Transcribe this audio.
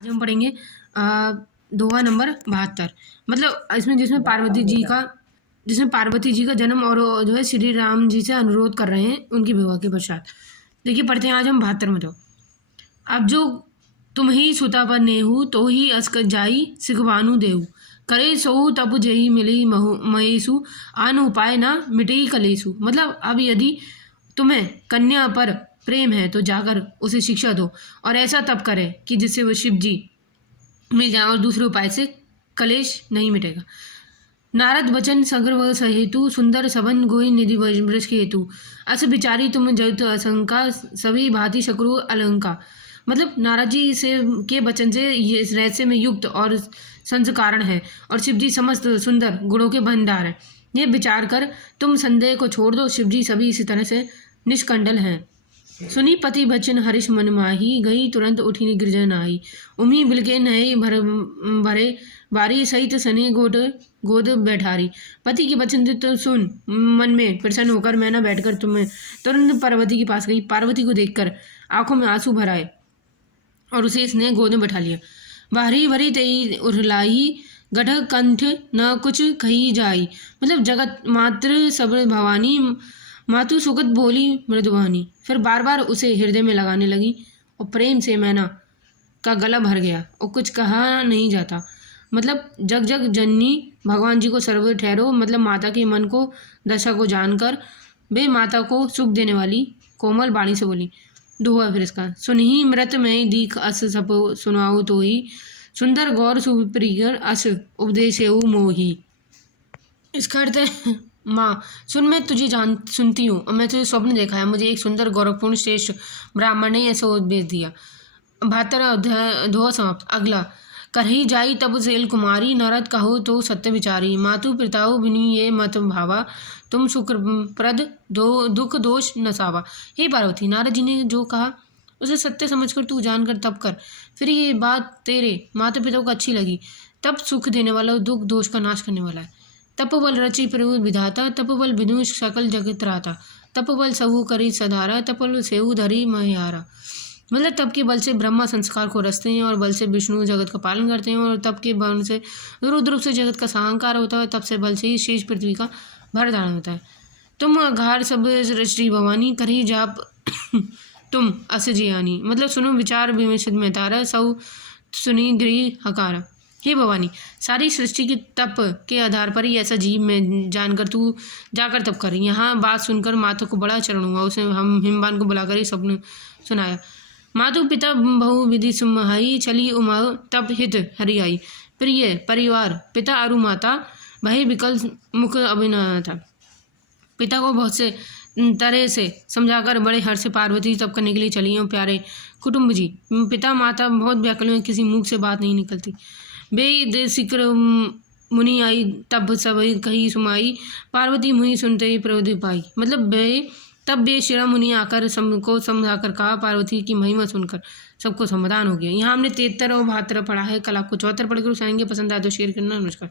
आज हम पढ़ेंगे दोहा नंबर 72। मतलब इसमें जिसमें पार्वती जी का जन्म और जो है श्री राम जी से अनुरोध कर रहे हैं उनकी विवाह के पश्चात। देखिए पढ़ते हैं आज हम 72 में। तो अब जो तुम ही सुता पर नेहू तो ही अस्क जाई सिखवानु देहू करे सोहू तब जही मिली महेशु आन उपाय ना मिटे कलेसु। मतलब अब यदि तुम्हें कन्या पर प्रेम है तो जाकर उसे शिक्षा दो और ऐसा तप करे कि जिससे वो शिव जी मिल जाए और दूसरे उपाय से कलेश नहीं मिटेगा। नारद वचन सग्र सहेतु सुंदर सबन गोई निधि वृष के हेतु अस विचारी तुम जगत असंका सभी भांति शक्रु अलंका। मतलब नारद जी से के वचन से ये इस रहस्य में युक्त और संस्कारण है और शिव जी समस्त सुंदर गुणों के भंडार है। ये विचार कर तुम संदेह को छोड़ दो, शिव जी सभी इसी तरह से निष्कंडल हैं। सुनी पति बचन हरिश मन माही गई तुरंत उठी गिरजन आई उमी बिलके नए भरे बारी सहित सने गोद बैठारी। पति के वचन तो सुन मन में प्रसन्न होकर मैना बैठकर तुम्हें तुरंत पार्वती के पास गई। पार्वती को देखकर आंखों में आंसू भर आए और उसे इसने गोद में बैठा लिया। बाहरी भरी तई उरलाई गढ़ कंठ न कुछ कही जाई। मतलब जगत मात्र सब भवानी मातु सुगत बोली मृदुवानी। फिर बार बार उसे हृदय में लगाने लगी और प्रेम से मैना का गला भर गया और कुछ कहा नहीं जाता। मतलब जग जग जननी भगवान जी को सर्व ठहरो। मतलब माता के मन को दशा को जानकर वे माता को सुख देने वाली कोमल वाणी से बोली। दोहा फिर इसका सुनही मृत में दीख अस सप सुनाऊ तो ही सुंदर गौर सुप्रियर अस उपदेश मोही। इसका अर्थ है माँ सुन, मैं तुझे सुनती हूँ और मैं तुझे स्वप्न देखा है। मुझे एक सुंदर गौरवपूर्ण श्रेष्ठ ब्राह्मण ने ऐसा उपदेश दिया। 72 दोहा समाप्त। अगला करही जाई तब सेल कुमारी नारद कहो तो सत्य विचारी मातु पिताओ बिनु ये मत भावा तुम शुक्रप्रद दुख दोष नसावा। हे पार्वती, नारद जी ने जो कहा उसे सत्य समझकर तू जानकर तप कर। फिर ये बात तेरे माता पिता को अच्छी लगी। तप सुख देने वाला, दुख दोष का नाश करने वाला है। तपबल रचि प्रभु विधाता तपबल विदुष सकल जगत त्राता तपबल सबू करी सधारा तपबल सेऊ धरी महियारा। मतलब तप के बल से ब्रह्मा संस्कार को रचते हैं और बल से विष्णु जगत का पालन करते हैं और तप के बल से रुद्र से जगत का सहांकार होता है। तप से बल से ही शेष पृथ्वी का भर धारण होता है। तुम अघार सब श्री भवानी करही जाप तुम अस जियानी। मतलब सुनो विचार विमर्श में तारा सऊ सुनी गृह हकारा। हे भवानी, सारी सृष्टि के तप के आधार पर ही ऐसा जीव में जानकर तू जाकर तप कर। यहाँ बात सुनकर माता को बड़ा चरण हुआ। उसने हम हिमवान को बुलाकर ही स्वप्न सुनाया। मातु पिता बहु विधि सुमहाई चली उमा तप हित हरि आई। प्रिय परिवार पिता अरु माता भय विकल मुख अभिनय था। पिता को बहुत से तरह से समझाकर बड़े हर्ष से पार्वती तप करने के लिए चली और प्यारे कुटुंब जी पिता माता बहुत व्याकुल में, किसी मुख से बात नहीं निकलती। बे सिक्र मुनि आई तब सब कही सुमाई पार्वती मुनि सुनते ही प्रवधि पाई। मतलब तब बेशिरा मुनि आकर सबको समझाकर कहा। पार्वती की महिमा सुनकर सबको समाधान हो गया। यहाँ हमने 73 और 72 पढ़ा है। कल आपको 74 पढ़कर सुनाएंगे। पसंद आए तो शेयर करना। नमस्कार।